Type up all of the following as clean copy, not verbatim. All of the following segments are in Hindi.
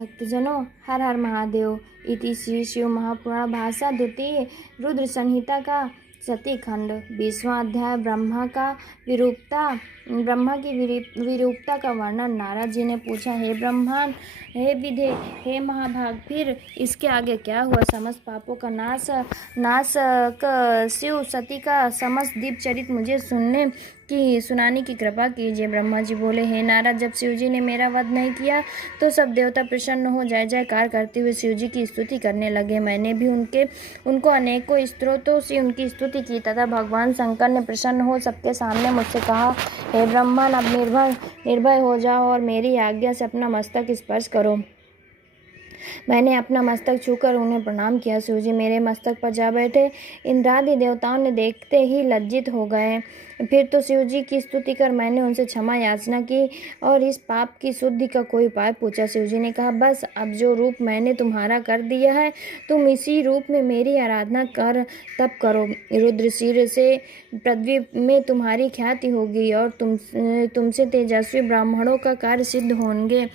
भक्तजनों, हर हर महादेव। इति श्री शिव महापुराण भाषा द्वितीय रुद्र संहिता का सती खंड 20वां अध्याय ब्रह्मा की विरूपता का वर्णन। नारद जी ने पूछा, हे ब्रह्मांड, हे विधे, हे महाभाग, फिर इसके आगे क्या हुआ? समस्त पापों का नाशक शिव सती का समस्त दिव्य चरित्र मुझे सुनाने की कृपा कीजिए। ब्रह्मा जी बोले, हे नारद, जब शिव जी ने मेरा वध नहीं किया तो सब देवता प्रसन्न हो जय जयकार करते हुए शिव जी की स्तुति करने लगे। मैंने भी उनको अनेकों स्तोत्रों से उनकी स्तुति की तथा भगवान शंकर ने प्रसन्न हो सबके सामने मुझसे कहा, हे ब्रह्मन, अब निर्भय हो जाओ और मेरी आज्ञा से अपना मस्तक स्पर्श करो। मैंने अपना मस्तक छूकर उन्हें प्रणाम किया। शिवजी मेरे मस्तक पर जा बैठे। इंद्रादि देवताओं ने देखते ही लज्जित हो गए। फिर तो शिवजी की स्तुति कर मैंने उनसे क्षमा याचना की और इस पाप की शुद्धि का कोई उपाय पूछा। शिवजी ने कहा, बस अब जो रूप मैंने तुम्हारा कर दिया है, तुम इसी रूप में मेरी आराधना कर तप करो। रुद्र सिर से पृथ्वी में तुम्हारी ख्याति होगी और तुमसे तेजस्वी ब्राह्मणों का कार्य सिद्ध होंगे।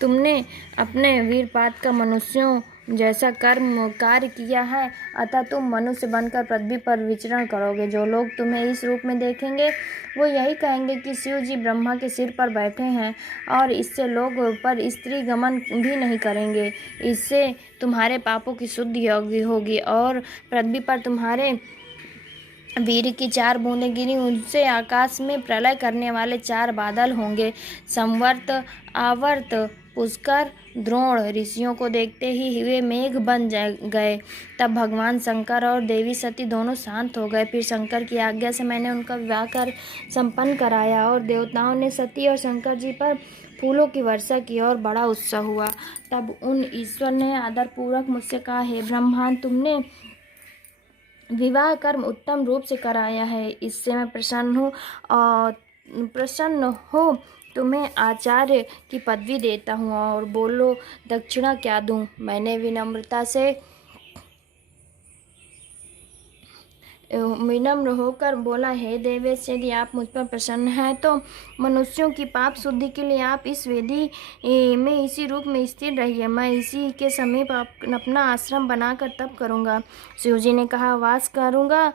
तुमने अपने वीरपात का मनुष्यों जैसा कार्य किया है, अतः तुम मनुष्य बनकर पृथ्वी पर विचरण करोगे। जो लोग तुम्हें इस रूप में देखेंगे वो यही कहेंगे कि शिव जी ब्रह्मा के सिर पर बैठे हैं और इससे लोग पर स्त्री गमन भी नहीं करेंगे। इससे तुम्हारे पापों की शुद्धि होगी और पृथ्वी पर तुम्हारे वीर की 4 बूंदें गिरी, उनसे आकाश में प्रलय करने वाले 4 बादल होंगे। संवर्त, आवर्त, पुष्कर, द्रोण ऋषियों को देखते ही वे मेघ बन गए। तब भगवान शंकर और देवी सती दोनों शांत हो गए। फिर शंकर की आज्ञा से मैंने उनका विवाह कर संपन्न कराया और देवताओं ने सती और शंकर जी पर फूलों की वर्षा की और बड़ा उत्सव हुआ। तब उन ईश्वर ने आदरपूर्वक मुझसे कहा, हे ब्रह्मांड, तुमने विवाह कर्म उत्तम रूप से कराया है, इससे मैं प्रसन्न हूँ। तुम्हें आचार्य की पदवी देता हूँ और बोलो, दक्षिणा क्या दूँ? मैंने विनम्र होकर बोला, हे देवेश, यदि आप मुझ पर प्रसन्न हैं तो मनुष्यों की पाप शुद्धि के लिए आप इस वेदी में इसी रूप में स्थिर रहिए। मैं इसी के समीप अपना आश्रम बनाकर तप करूँगा। शिव जी ने कहा, वास करूँगा।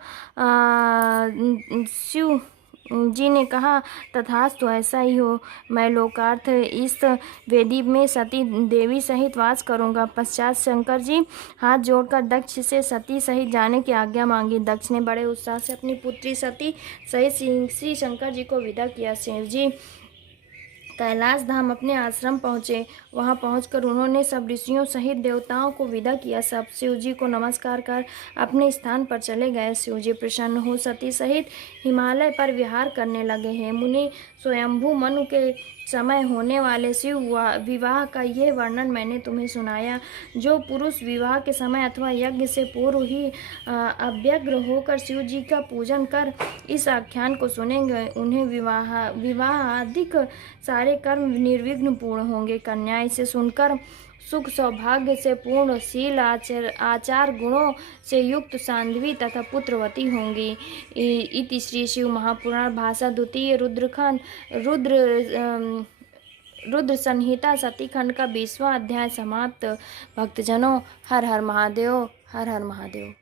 शिव जी ने कहा, तथास्तु, ऐसा ही हो। मैं लोकार्थ इस वेदी में सती देवी सहित वास करूंगा। पश्चात शंकर जी हाथ जोड़कर दक्ष से सती सहित जाने की आज्ञा मांगी। दक्ष ने बड़े उत्साह से अपनी पुत्री सती सहित श्री शंकर जी को विदा किया। शिव जी कैलाश धाम अपने आश्रम पहुँचे। वहां पहुंचकर उन्होंने सब ऋषियों सहित देवताओं को विदा किया। सब शिव जी को नमस्कार कर अपने स्थान पर चले गए। शिव जी प्रसन्न हो सती सहित हिमालय पर विहार करने लगे। हे मुनि, स्वयंभू मनु के समय होने वाले शिव विवाह का यह वर्णन मैंने तुम्हें सुनाया। जो पुरुष विवाह के समय अथवा यज्ञ से पूर्व ही अव्यग्र होकर शिव जी का पूजन कर इस आख्यान को सुनेंगे, उन्हें विवाह आदि सारे कर्म निर्विघ्न पूर्ण होंगे। कन्या इसे सुनकर सुख सौभाग्य से पूर्ण, शील आचार गुणों से युक्त, साध्वी तथा पुत्रवती होंगी। इति श्री शिव महापुराण भाषा द्वितीय रुद्र संहिता सती खंड का 20वां अध्याय समाप्त। भक्तजनों, हर हर महादेव, हर हर महादेव।